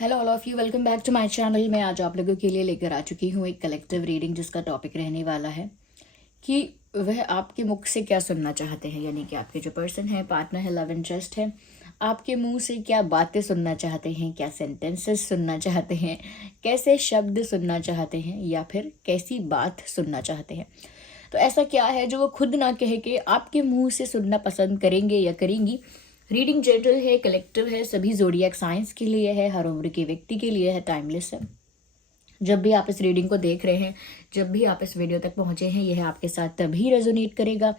Hello all of you, welcome back to my channel. मैं आज आप लोगों के लिए लेकर आ चुकी हूँ एक कलेक्टिव रीडिंग जिसका टॉपिक रहने वाला है कि वह आपके मुख से क्या सुनना चाहते हैं। यानी कि आपके जो पर्सन है, पार्टनर है, लव इंटरेस्ट है, आपके मुंह से क्या बातें सुनना चाहते हैं, क्या सेंटेंसेस सुनना चाहते हैं, कैसे शब्द सुनना चाहते हैं, या फिर कैसी बात सुनना चाहते हैं। तो ऐसा क्या है जो वो खुद ना कह के आपके मुंह से सुनना पसंद करेंगे या करेंगी। रीडिंग जनरल है, कलेक्टिव है, सभी ज़ोडिएक साइंस के लिए है, हर उम्र के व्यक्ति के लिए है, टाइमलेस है। जब भी आप इस रीडिंग को देख रहे हैं, जब भी आप इस वीडियो तक पहुंचे हैं, यह आपके साथ तभी रेजोनेट करेगा,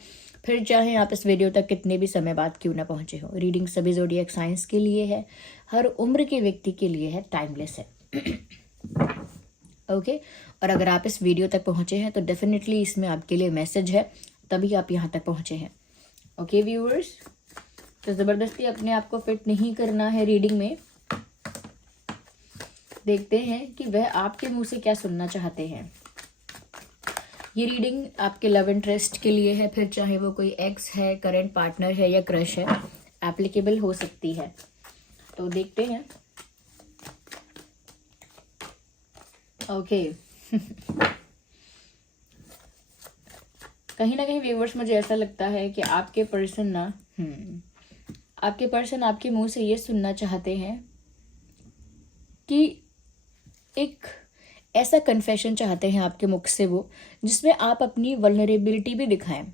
फिर चाहे आप इस वीडियो तक कितने भी समय बाद क्यों ना पहुंचे हो। रीडिंग सभी ज़ोडिएक साइंस के लिए है, हर उम्र के व्यक्ति के लिए है, टाइमलेस है। ओके और अगर आप इस वीडियो तक पहुंचे हैं तो डेफिनेटली इसमें आपके लिए मैसेज है, तभी आप यहाँ तक पहुंचे हैं। ओके व्यूअर्स, तो ज़बरदस्ती अपने आप को फिट नहीं करना है रीडिंग में। देखते हैं कि वह आपके मुंह से क्या सुनना चाहते हैं। ये रीडिंग आपके लव इंटरेस्ट के लिए है, फिर चाहे वो कोई एक्स है, करंट पार्टनर है या क्रश है, एप्लीकेबल हो सकती है। तो देखते हैं। ओके कहीं ना कहीं व्यूअर्स, मुझे ऐसा लगता है कि आपके पर्सन आपके मुंह से ये सुनना चाहते हैं कि एक ऐसा कन्फेशन चाहते हैं आपके मुख से वो, जिसमें आप अपनी वल्नरेबिलिटी भी दिखाएं।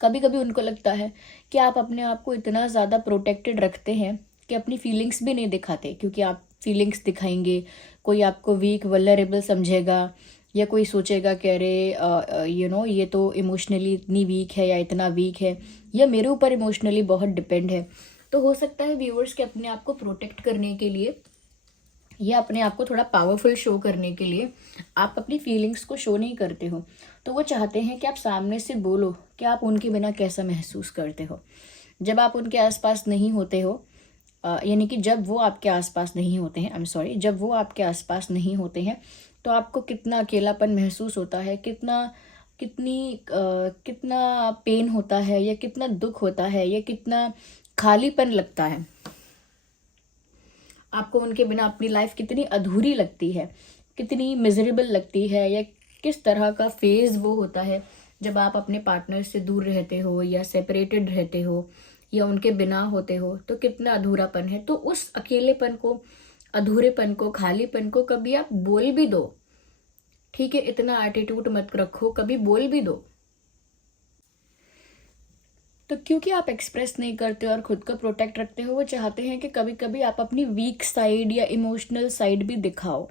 कभी कभी उनको लगता है कि आप अपने आप को इतना ज़्यादा प्रोटेक्टेड रखते हैं कि अपनी फीलिंग्स भी नहीं दिखाते, क्योंकि आप फीलिंग्स दिखाएंगे कोई आपको वीक, वल्नरेबल समझेगा, या कोई सोचेगा कि अरे ये तो इमोशनली इतनी वीक है या इतना वीक है, या मेरे ऊपर इमोशनली बहुत डिपेंड है। तो हो सकता है व्यूअर्स के अपने आप को प्रोटेक्ट करने के लिए या अपने आप को थोड़ा पावरफुल शो करने के लिए आप अपनी फीलिंग्स को शो नहीं करते हो। तो वो चाहते हैं कि आप सामने से बोलो कि आप उनके बिना कैसा महसूस करते हो जब आप उनके आसपास नहीं होते हो। यानी कि जब वो आपके आसपास नहीं होते हैं, जब वो आपके आसपास नहीं होते हैं तो आपको कितना अकेलापन महसूस होता है, कितना पेन होता है, या कितना दुख होता है, या कितना खालीपन लगता है। आपको उनके बिना अपनी लाइफ कितनी अधूरी लगती है, कितनी मिजरेबल लगती है, या किस तरह का फेज वो होता है जब आप अपने पार्टनर से दूर रहते हो या सेपरेटेड रहते हो या उनके बिना होते हो, तो कितना अधूरापन है। तो उस अकेलेपन को, अधूरेपन को, खालीपन को कभी आप बोल भी दो। ठीक है, इतना एटीट्यूड मत रखो, कभी बोल भी दो। तो क्योंकि आप एक्सप्रेस नहीं करते और खुद को प्रोटेक्ट रखते हो, वो चाहते हैं कि कभी कभी आप अपनी वीक साइड या इमोशनल साइड भी दिखाओ।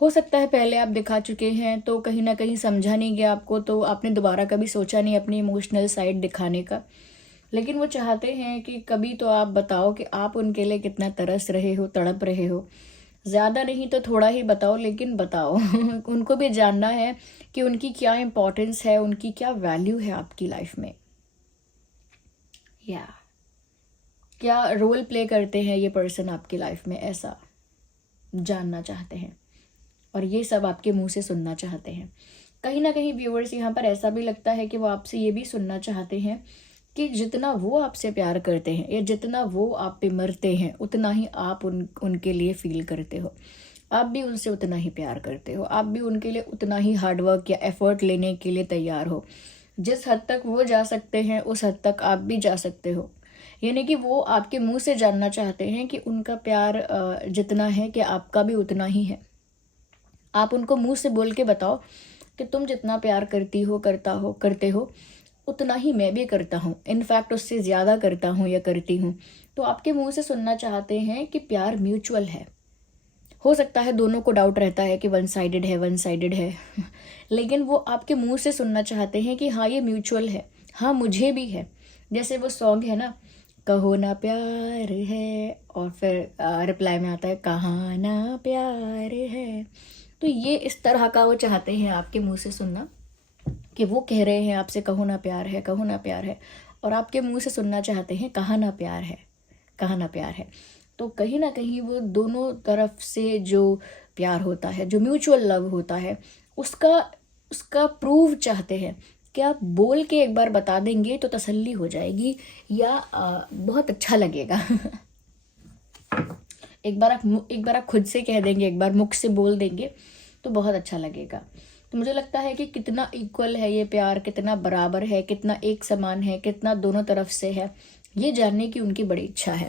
हो सकता है पहले आप दिखा चुके हैं तो कहीं ना कहीं समझा नहीं गया आपको, तो आपने दोबारा कभी सोचा नहीं अपनी इमोशनल साइड दिखाने का। लेकिन वो चाहते हैं कि कभी तो आप बताओ कि आप उनके लिए कितना तरस रहे हो, तड़प रहे हो। ज़्यादा नहीं तो थोड़ा ही बताओ, लेकिन बताओ। उनको भी जानना है कि उनकी क्या इम्पोर्टेंस है, उनकी क्या वैल्यू है आपकी लाइफ में, या क्या रोल प्ले करते हैं ये पर्सन आपकी लाइफ में, ऐसा जानना चाहते हैं। और ये सब आपके मुंह से सुनना चाहते हैं। कहीं ना कहीं व्यूअर्स, यहाँ पर ऐसा भी लगता है कि वो आपसे ये भी सुनना चाहते हैं कि जितना वो आपसे प्यार करते हैं या जितना वो आप पे मरते हैं, उतना ही आप उनके लिए फील करते हो। आप भी उनसे उतना ही प्यार करते हो, आप भी उनके लिए उतना ही हार्डवर्क या एफर्ट लेने के लिए तैयार हो। जिस हद तक वो जा सकते हैं उस हद तक आप भी जा सकते हो। यानी कि वो आपके मुंह से जानना चाहते हैं कि उनका प्यार जितना है कि आपका भी उतना ही है। आप उनको मुंह से बोल के बताओ कि तुम जितना प्यार करती हो, करते हो, उतना ही मैं भी करता हूँ, इनफैक्ट उससे ज़्यादा करता हूँ या करती हूँ। तो आपके मुंह से सुनना चाहते हैं कि प्यार म्यूचुअल है। हो सकता है दोनों को डाउट रहता है कि वन साइडेड है। लेकिन वो आपके मुंह से सुनना चाहते हैं कि हाँ, ये म्यूचुअल है, हाँ मुझे भी है। जैसे वो सॉन्ग है ना, कहो ना प्यार है, और फिर रिप्लाई में आता है कहाँ ना प्यार है। तो ये इस तरह का वो चाहते हैं आपके मुंह से सुनना, कि वो कह रहे हैं आपसे कहो ना प्यार है, कहो ना प्यार है, और आपके मुंह से सुनना चाहते हैं कहाँ ना प्यार है, कहाँ ना प्यार है। तो कहीं ना कहीं वो दोनों तरफ से जो प्यार होता है, जो म्यूचुअल लव होता है, उसका उसका प्रूव चाहते हैं कि आप बोल के एक बार बता देंगे तो तसल्ली हो जाएगी, या बहुत अच्छा लगेगा। एक बार आप खुद से कह देंगे, एक बार मुख से बोल देंगे तो बहुत अच्छा लगेगा। तो मुझे लगता है कि कितना इक्वल है ये प्यार, कितना बराबर है, कितना एक समान है, कितना दोनों तरफ से है, ये जानने की उनकी बड़ी इच्छा है।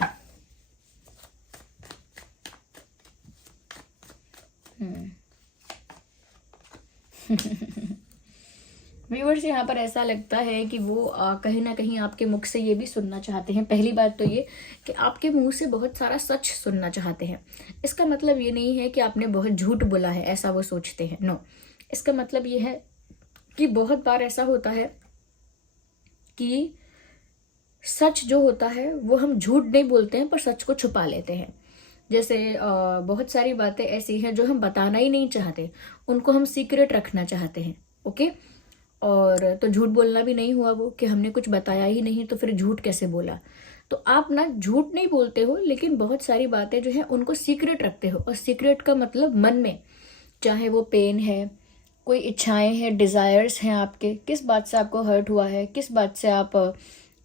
व्यूअर्स, यहाँ पर ऐसा लगता है कि वो कहीं ना कहीं आपके मुख से ये भी सुनना चाहते हैं। पहली बात तो ये कि आपके मुंह से बहुत सारा सच सुनना चाहते हैं। इसका मतलब ये नहीं है कि आपने बहुत झूठ बोला है, ऐसा वो सोचते हैं, नो। इसका मतलब ये है कि बहुत बार ऐसा होता है कि सच जो होता है वो हम झूठ नहीं बोलते हैं पर सच को छुपा लेते हैं। जैसे बहुत सारी बातें ऐसी हैं जो हम बताना ही नहीं चाहते, उनको हम सीक्रेट रखना चाहते हैं, ओके। और तो झूठ बोलना भी नहीं हुआ वो कि हमने कुछ बताया ही नहीं, तो फिर झूठ कैसे बोला। तो आप ना झूठ नहीं बोलते हो, लेकिन बहुत सारी बातें जो है उनको सीक्रेट रखते हो। और सीक्रेट का मतलब मन में, चाहे वो पेन है, कोई इच्छाएं हैं, डिज़ायर्स हैं आपके, किस बात से आपको हर्ट हुआ है, किस बात से आप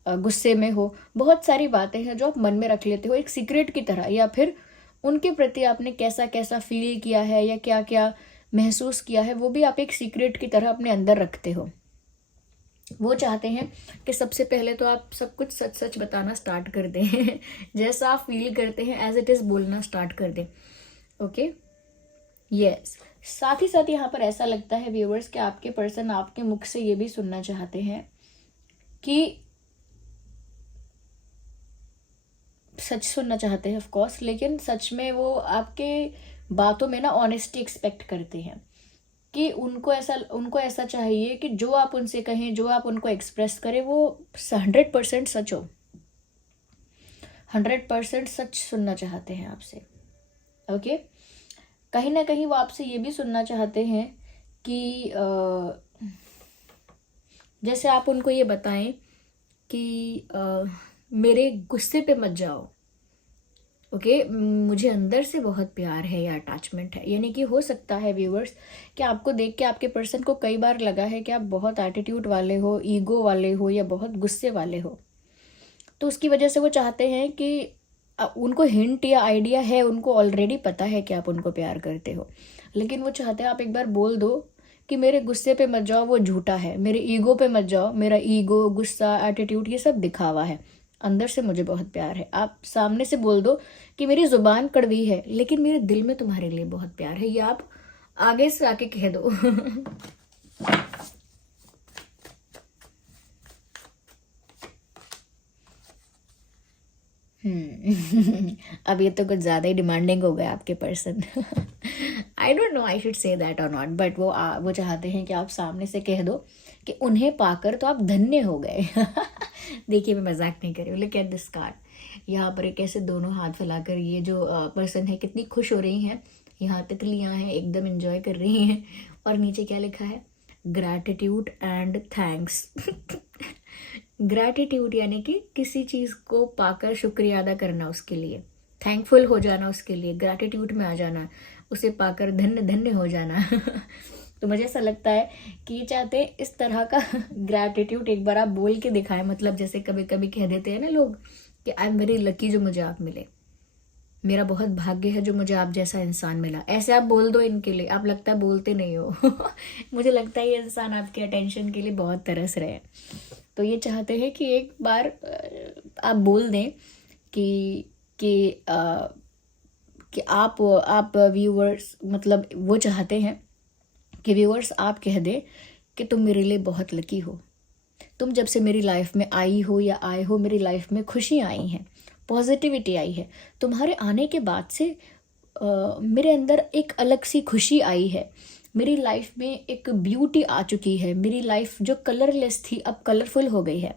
गुस्से में हो, बहुत सारी बातें हैं जो आप मन में रख लेते हो एक सीक्रेट की तरह। या फिर उनके प्रति आपने कैसा कैसा फील किया है या क्या क्या महसूस किया है, वो भी आप एक सीक्रेट की तरह अपने अंदर रखते हो। वो चाहते हैं कि सबसे पहले तो आप सब कुछ सच सच बताना स्टार्ट कर दें जैसा आप फील करते हैं एज इट इज़ बोलना स्टार्ट कर दें, ओके। यस, साथ ही साथ यहाँ पर ऐसा लगता है व्यूअर्स कि आपके पर्सन आपके मुख से ये भी सुनना चाहते हैं कि सच सुनना चाहते हैं ऑफ कोर्स, लेकिन सच में वो आपके बातों में ना ऑनेस्टी एक्सपेक्ट करते हैं कि उनको ऐसा चाहिए कि जो आप उनसे कहें, जो आप उनको एक्सप्रेस करें, वो 100% सच हो। 100% सच सुनना चाहते हैं आपसे, ओके। कहीं ना कहीं वो आपसे ये भी सुनना चाहते हैं कि जैसे आप उनको ये बताएं कि मेरे गुस्से पे मत जाओ, ओके। मुझे अंदर से बहुत प्यार है या अटैचमेंट है। यानी कि हो सकता है व्यूअर्स कि आपको देख के आपके पर्सन को कई बार लगा है कि आप बहुत एटीट्यूड वाले हो, ईगो वाले हो या बहुत गुस्से वाले हो। तो उसकी वजह से वो चाहते हैं कि उनको हिंट या आइडिया है, उनको ऑलरेडी पता है कि आप उनको प्यार करते हो, लेकिन वो चाहते हैं आप एक बार बोल दो कि मेरे गुस्से पे मत जाओ, वो झूठा है। मेरे ईगो पे मत जाओ, मेरा ईगो, गुस्सा, एटीट्यूड ये सब दिखावा है, अंदर से मुझे बहुत प्यार है। आप सामने से बोल दो कि मेरी जुबान कड़वी है लेकिन मेरे दिल में तुम्हारे लिए बहुत प्यार है, ये आप आगे से आके कह दो अब ये तो कुछ ज़्यादा ही डिमांडिंग हो गया आपके person I don't know I should say that और नॉट, बट वो चाहते हैं कि आप सामने से कह दो कि उन्हें पाकर तो आप धन्य हो गए देखिए, मैं मजाक नहीं कर रही हूँ, लुक एट दिस कार्ड। यहाँ पर एक ऐसे दोनों हाथ फैलाकर ये जो पर्सन है कितनी खुश हो रही हैं, यहाँ तितलियाँ हैं, एकदम एंजॉय कर रही हैं। और नीचे क्या लिखा है, ग्रैटिट्यूड एंड थैंक्स ग्रैटिट्यूड यानी कि किसी चीज़ को पाकर शुक्रिया अदा करना, उसके लिए थैंकफुल हो जाना, उसके लिए ग्रैटिट्यूड में आ जाना, उसे पाकर धन्य धन्य हो जाना तो मुझे ऐसा लगता है कि ये चाहते हैं इस तरह का ग्रैटिट्यूड एक बार आप बोल के दिखाएं। मतलब जैसे कभी कभी कह देते हैं ना लोग कि आई एम वेरी लकी जो मुझे आप मिले, मेरा बहुत भाग्य है जो मुझे आप जैसा इंसान मिला, ऐसे आप बोल दो इनके लिए। आप लगता है बोलते नहीं हो मुझे लगता है ये इंसान आपके अटेंशन के लिए बहुत तरस रहे हैं। तो ये चाहते हैं कि एक बार आप बोल दें कि आप व्यूअर्स, मतलब वो चाहते हैं कि व्यूअर्स आप कह दें कि तुम मेरे लिए बहुत लकी हो, तुम जब से मेरी लाइफ में आई हो या आए हो, मेरी लाइफ में खुशी आई हैं, पॉजिटिविटी आई है। तुम्हारे आने के बाद से मेरे अंदर एक अलग सी खुशी आई है, मेरी लाइफ में एक ब्यूटी आ चुकी है। मेरी लाइफ जो कलरलेस थी अब कलरफुल हो गई है,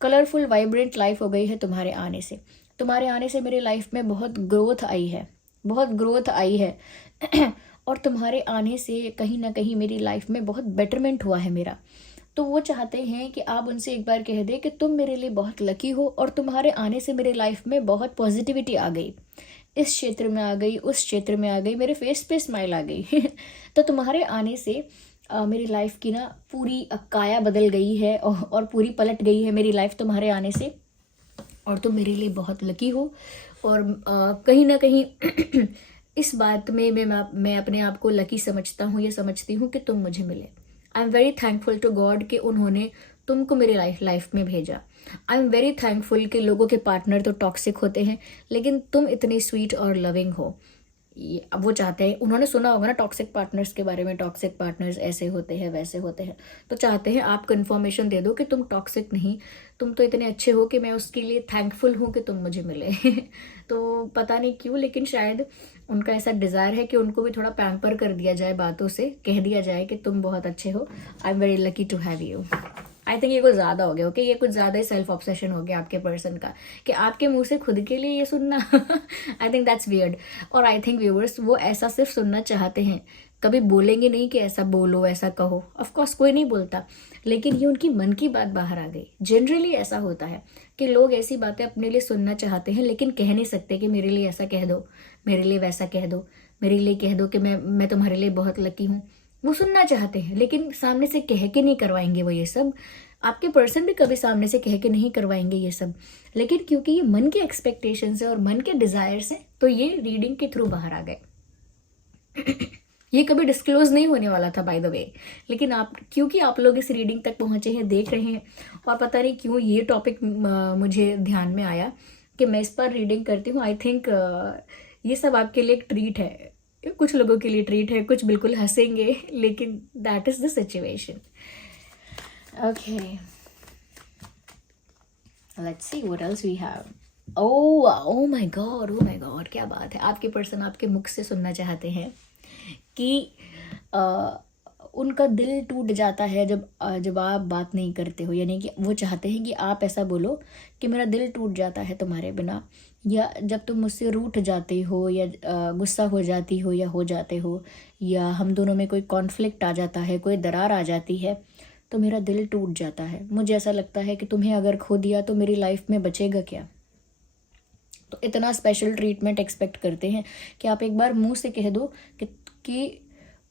कलरफुल वाइब्रेंट लाइफ हो गई है तुम्हारे आने से। तुम्हारे आने से मेरी लाइफ में बहुत ग्रोथ आई है, बहुत ग्रोथ आई है और तुम्हारे आने से कहीं ना कहीं मेरी लाइफ में बहुत बेटरमेंट हुआ है मेरा। तो वो चाहते हैं कि आप उनसे एक बार कह दें कि तुम मेरे लिए बहुत लकी हो और तुम्हारे आने से मेरी लाइफ में बहुत पॉजिटिविटी आ गई, इस क्षेत्र में आ गई, उस क्षेत्र में आ गई, मेरे फेस पे स्माइल आ गई तो तुम्हारे आने से मेरी लाइफ की ना पूरी काया बदल गई है और पूरी पलट गई है मेरी लाइफ तुम्हारे आने से, और तुम मेरे लिए बहुत लकी हो और कहीं ना कहीं इस बात में मैं अपने आप को लकी समझता हूँ या समझती हूँ कि तुम मुझे मिले। I am very thankful to God कि उन्होंने तुमको मेरी लाइफ में भेजा। आई एम वेरी थैंकफुल कि लोगों के पार्टनर तो टॉक्सिक होते हैं, लेकिन तुम इतनी स्वीट और लविंग हो। अब वो चाहते हैं, उन्होंने सुना होगा ना टॉक्सिक पार्टनर्स के बारे में, टॉक्सिक पार्टनर्स ऐसे होते हैं वैसे होते हैं, तो चाहते हैं आप कंफर्मेशन दे दो कि तुम टॉक्सिक नहीं, तुम तो इतने अच्छे हो कि मैं उसके लिए थैंकफुल हूँ कि तुम मुझे मिले। तो पता नहीं क्यों, लेकिन शायद उनका ऐसा डिज़ायर है कि उनको भी थोड़ा पैम्पर कर दिया जाए, बातों से कह दिया जाए कि तुम बहुत अच्छे हो, I am very lucky to have you. I think ये कुछ ज़्यादा हो गया, ओके, ये कुछ ज़्यादा ही सेल्फ ऑब्सेशन हो गया आपके पर्सन का, कि आपके मुंह से खुद के लिए ये सुनना। I think that's weird. और आई थिंक व्यूवर्स वो ऐसा सिर्फ सुनना चाहते हैं, कभी बोलेंगे नहीं कि ऐसा बोलो ऐसा कहो, ऑफकोर्स कोई नहीं बोलता, लेकिन ये उनकी मन की बात बाहर आ गई। जनरली ऐसा होता है कि लोग ऐसी बातें अपने लिए सुनना चाहते हैं, लेकिन कह नहीं सकते कि मेरे लिए ऐसा कह दो, मेरे लिए वैसा कह दो, मेरे लिए कह दो कि मैं तुम्हारे लिए बहुत लकी हूँ। वो सुनना चाहते हैं, लेकिन सामने से कह के नहीं करवाएंगे वो ये सब। आपके पर्सन भी कभी सामने से कह के नहीं करवाएंगे ये सब, लेकिन क्योंकि ये मन के एक्सपेक्टेशंस है और मन के डिजायर्स हैं, तो ये रीडिंग के थ्रू बाहर आ गए। ये कभी डिस्क्लोज नहीं होने वाला था बाय द वे, लेकिन आप क्योंकि आप लोग इस रीडिंग तक पहुंचे हैं, देख रहे हैं, और पता नहीं क्यों ये टॉपिक मुझे ध्यान में आया कि मैं इस पर रीडिंग करती हूँ। आई थिंक ये सब आपके लिए एक ट्रीट है, कुछ लोगों के लिए ट्रीट है, कुछ बिल्कुल हंसेंगे, लेकिन that is the situation. Okay, let's see what else we have. Oh my God, क्या बात है। आपके पर्सन आपके मुख से सुनना चाहते हैं कि उनका दिल टूट जाता है जब आप बात नहीं करते हो, यानी कि वो चाहते हैं कि आप ऐसा बोलो कि मेरा दिल टूट जाता है तुम्हारे बिना, या जब तुम मुझसे रूठ जाते हो, या गुस्सा हो जाती हो, या हो जाते हो, या हम दोनों में कोई कॉन्फ्लिक्ट आ जाता है, कोई दरार आ जाती है, तो मेरा दिल टूट जाता है। मुझे ऐसा लगता है कि तुम्हें अगर खो दिया तो मेरी लाइफ में बचेगा क्या। तो इतना स्पेशल ट्रीटमेंट एक्सपेक्ट करते हैं कि आप एक बार मुंह से कह दो कि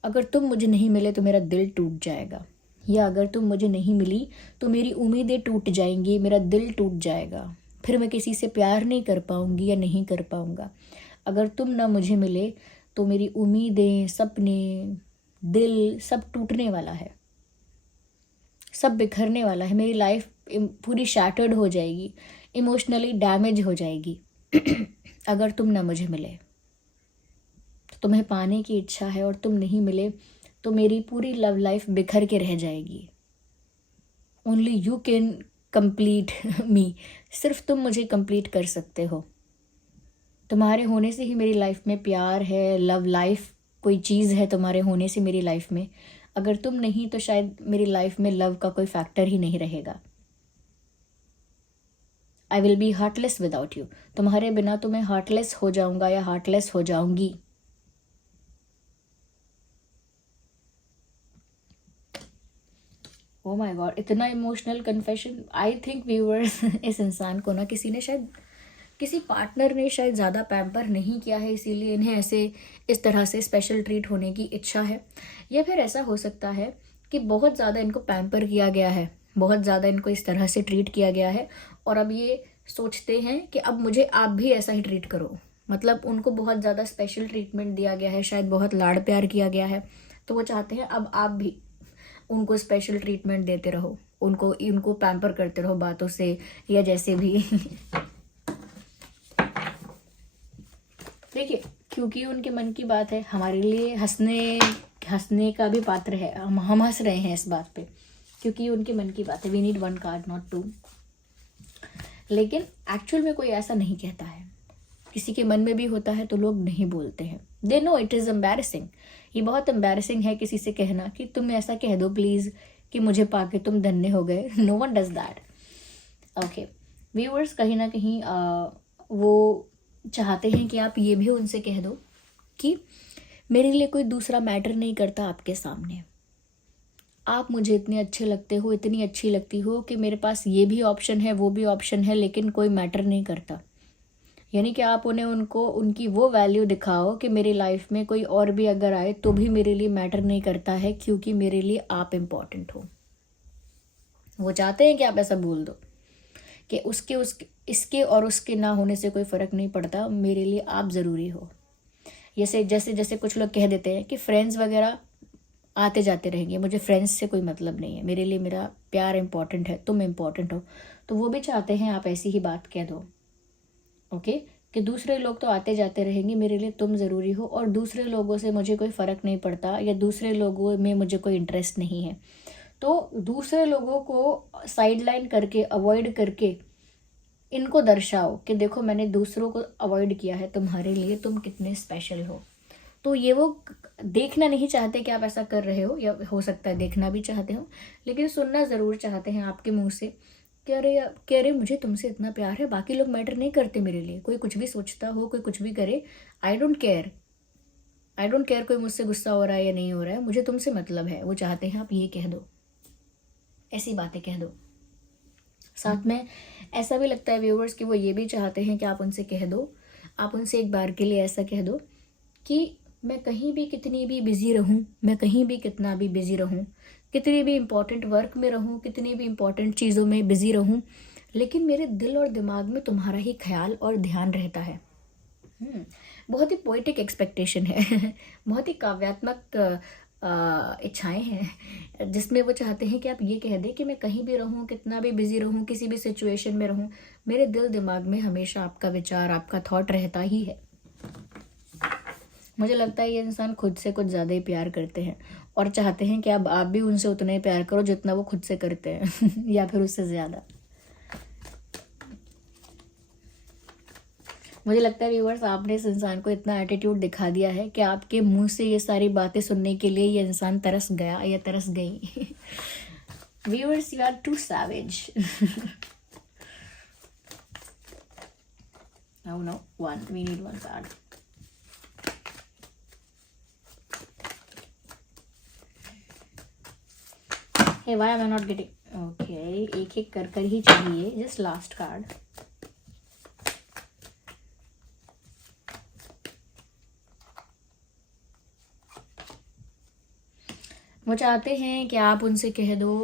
अगर तुम मुझे नहीं मिले तो मेरा दिल टूट जाएगा, या अगर तुम मुझे नहीं मिली तो मेरी उम्मीदें टूट जाएंगी, मेरा दिल टूट जाएगा, फिर मैं किसी से प्यार नहीं कर पाऊंगी या नहीं कर पाऊंगा। अगर तुम ना मुझे मिले तो मेरी उम्मीदें, सपने, दिल सब टूटने वाला है, सब बिखरने वाला है, मेरी लाइफ पूरी शैटर्ड हो जाएगी, इमोशनली डैमेज हो जाएगी। अगर तुम ना मुझे मिले, तो तुम्हें पाने की इच्छा है और तुम नहीं मिले तो मेरी पूरी लव लाइफ बिखर के रह जाएगी। ओनली यू कैन कंप्लीट मी, सिर्फ तुम मुझे कंप्लीट कर सकते हो। तुम्हारे होने से ही मेरी लाइफ में प्यार है, लव लाइफ कोई चीज़ है तुम्हारे होने से मेरी लाइफ में। अगर तुम नहीं तो शायद मेरी लाइफ में लव का कोई फैक्टर ही नहीं रहेगा। I will be heartless without you, तुम्हारे बिना तो मैं हार्टलेस हो जाऊंगा या हार्टलेस हो जाऊंगी। ओ माय गॉड, इतना emotional confession. I think viewers, इस इंसान को ना किसी ने शायद, किसी पार्टनर ने शायद ज़्यादा पैम्पर नहीं किया है, इसीलिए इन्हें ऐसे इस तरह से स्पेशल ट्रीट होने की इच्छा है। या फिर ऐसा हो सकता है कि बहुत ज़्यादा इनको पैम्पर किया गया है, बहुत ज़्यादा इनको इस तरह से ट्रीट किया गया है, और अब ये सोचते हैं कि अब मुझे आप भी ऐसा ही ट्रीट करो। मतलब उनको बहुत ज़्यादा स्पेशल ट्रीटमेंट दिया गया है, शायद बहुत लाड़ प्यार किया गया है, तो वो चाहते हैं अब आप भी उनको स्पेशल ट्रीटमेंट देते रहो, उनको पैम्पर करते रहो बातों से या जैसे भी। देखिए, क्योंकि उनके मन की बात है, हमारे लिए हंसने का भी पात्र है, हम हंस रहे हैं इस बात पे, क्योंकि उनके मन की बात है। We need one card not two. लेकिन एक्चुअल में कोई ऐसा नहीं कहता है, किसी के मन में भी होता है तो लोग नहीं बोलते हैं। They know it is embarrassing, ये बहुत एम्बैरेसिंग है किसी से कहना कि तुम ऐसा कह दो प्लीज़ कि मुझे पाके तुम धन्य हो गए। No one does that. Okay viewers, कहीं ना कहीं वो चाहते हैं कि आप ये भी उनसे कह दो कि मेरे लिए कोई दूसरा मैटर नहीं करता आपके सामने, आप मुझे इतने अच्छे लगते हो, इतनी अच्छी लगती हो कि मेरे पास ये भी ऑप्शन है वो भी ऑप्शन है, लेकिन कोई मैटर नहीं करता। यानी कि आप उनको उनकी वो वैल्यू दिखाओ कि मेरी लाइफ में कोई और भी अगर आए तो भी मेरे लिए मैटर नहीं करता है, क्योंकि मेरे लिए आप इम्पॉर्टेंट हो। वो चाहते हैं कि आप ऐसा बोल दो कि उसके इसके और उसके ना होने से कोई फ़र्क नहीं पड़ता, मेरे लिए आप ज़रूरी हो। जैसे जैसे जैसे कुछ लोग कह देते हैं कि फ्रेंड्स वगैरह आते जाते रहेंगे, मुझे फ्रेंड्स से कोई मतलब नहीं है, मेरे लिए मेरा प्यार इम्पॉर्टेंट है, तुम इम्पॉर्टेंट हो। तो वो भी चाहते हैं आप ऐसी ही बात कह दो, ओके, कि दूसरे लोग तो आते जाते रहेंगे, मेरे लिए तुम ज़रूरी हो, और दूसरे लोगों से मुझे कोई फ़र्क नहीं पड़ता, या दूसरे लोगों में मुझे कोई इंटरेस्ट नहीं है। तो दूसरे लोगों को साइड लाइन करके, अवॉइड करके इनको दर्शाओ कि देखो मैंने दूसरों को अवॉइड किया है तुम्हारे लिए, तुम कितने स्पेशल हो। तो ये वो देखना नहीं चाहते कि आप ऐसा कर रहे हो, या हो सकता है देखना भी चाहते हो, लेकिन सुनना ज़रूर चाहते हैं आपके मुंह से कि अरे मुझे तुमसे इतना प्यार है, बाकी लोग मैटर नहीं करते मेरे लिए, कोई कुछ भी सोचता हो, कोई कुछ भी करे, I don't care, I don't care कोई मुझसे गुस्सा हो रहा है या नहीं हो रहा है, मुझे तुमसे मतलब है। वो चाहते हैं आप ये कह दो, ऐसी बातें कह दो। साथ में ऐसा भी लगता है व्यूवर्स कि वो ये भी चाहते हैं कि आप उनसे कह दो, आप उनसे एक बार के लिए ऐसा कह दो कि मैं कहीं भी कितनी भी बिज़ी रहूं, मैं कहीं भी कितना भी बिज़ी रहूं, कितनी भी इम्पोर्टेंट वर्क में रहूं, कितनी भी इम्पोर्टेंट चीज़ों में बिज़ी रहूं, लेकिन मेरे दिल और दिमाग में तुम्हारा ही ख्याल और ध्यान रहता है। बहुत ही पोइटिक एक्सपेक्टेशन है बहुत ही काव्यात्मक इच्छाएं हैं, जिसमें वो चाहते हैं कि आप ये कह दें कि मैं कहीं भी रहूं, कितना भी बिजी रहूं, किसी भी सिचुएशन में रहूं, मेरे दिल दिमाग में हमेशा आपका विचार, आपका थॉट रहता ही है। मुझे लगता है ये इंसान खुद से कुछ ज़्यादा ही प्यार करते हैं, और चाहते हैं कि आप भी उनसे उतना ही प्यार करो जितना वो खुद से करते हैं या फिर उससे ज़्यादा। मुझे लगता है व्यूअर्स, आपने इस इंसान को इतना एटीट्यूड दिखा दिया है कि आपके मुंह से ये सारी बातें सुनने के लिए ये इंसान तरस गया या तरस गई। Viewers, you are too savage. Oh no, one. We need one card. Hey, why am I not getting? Okay, एक एक कर कर ही चाहिए. Just last card. वो चाहते हैं कि आप उनसे कह दो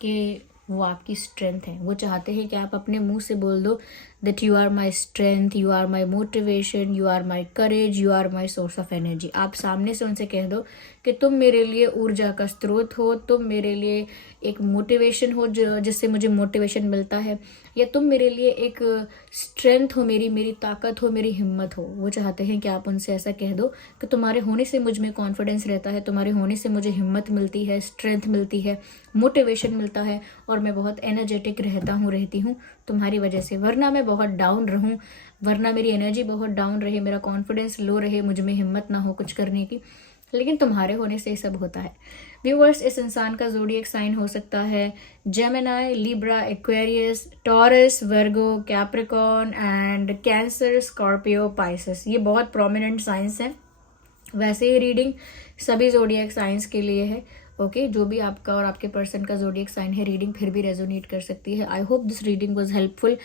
कि वो आपकी स्ट्रेंथ है। वो चाहते हैं कि आप अपने मुंह से बोल दो that you are my strength, you are my motivation, you are my courage, you are my source of energy. आप सामने से उनसे कह दो कि तुम मेरे लिए ऊर्जा का स्रोत हो, तुम मेरे लिए एक मोटिवेशन हो जिससे मुझे मोटिवेशन मिलता है, या तुम मेरे लिए एक स्ट्रेंथ हो, मेरी ताकत हो, मेरी हिम्मत हो। वो चाहते हैं कि आप उनसे ऐसा कह दो कि तुम्हारे होने से मुझ में कॉन्फिडेंस रहता है, तुम्हारे होने से मुझे हिम्मत मिलती है, स्ट्रेंथ मिलती है, मोटिवेशन मिलता है, और मैं बहुत एनर्जेटिक रहती हूँ तुम्हारी वजह से। वरना मैं बहुत डाउन रहूँ, वरना मेरी एनर्जी बहुत डाउन रहे, मेरा कॉन्फिडेंस लो रहे, मुझ में हिम्मत ना हो कुछ करने की, लेकिन तुम्हारे होने से ये सब होता है। व्यूअर्स, इस इंसान का ज़ोडिएक साइन हो सकता है Gemini, Libra, Aquarius, taurus, Virgo, Capricorn and cancer, Scorpio, Pisces. ये बहुत प्रोमिनेंट साइंस हैं। वैसे ही रीडिंग सभी ज़ोडिएक साइंस के लिए है। ओके, जो भी आपका और आपके पर्सन का ज़ोडिएक साइन है, रीडिंग फिर भी रेजोनेट कर सकती है। I hope this reading was helpful.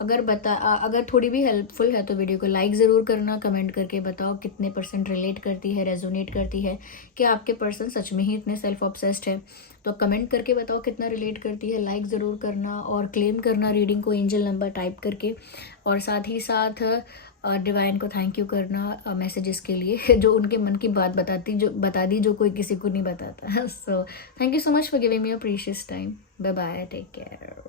अगर थोड़ी भी हेल्पफुल है तो वीडियो को लाइक ज़रूर करना, कमेंट करके बताओ कितने % रिलेट करती है, रेजोनेट करती है, कि आपके पर्सन सच में ही इतने सेल्फ ऑब्सेस्ड है। तो कमेंट करके बताओ कितना रिलेट करती है, लाइक ज़रूर करना और क्लेम करना रीडिंग को एंजल नंबर टाइप करके, और साथ ही साथ डिवाइन को थैंक यू करना मैसेजेस के लिए जो उनके मन की बात बता दी जो कोई किसी को नहीं बताता। So thank you so much for giving me your precious time. Bye bye, take care.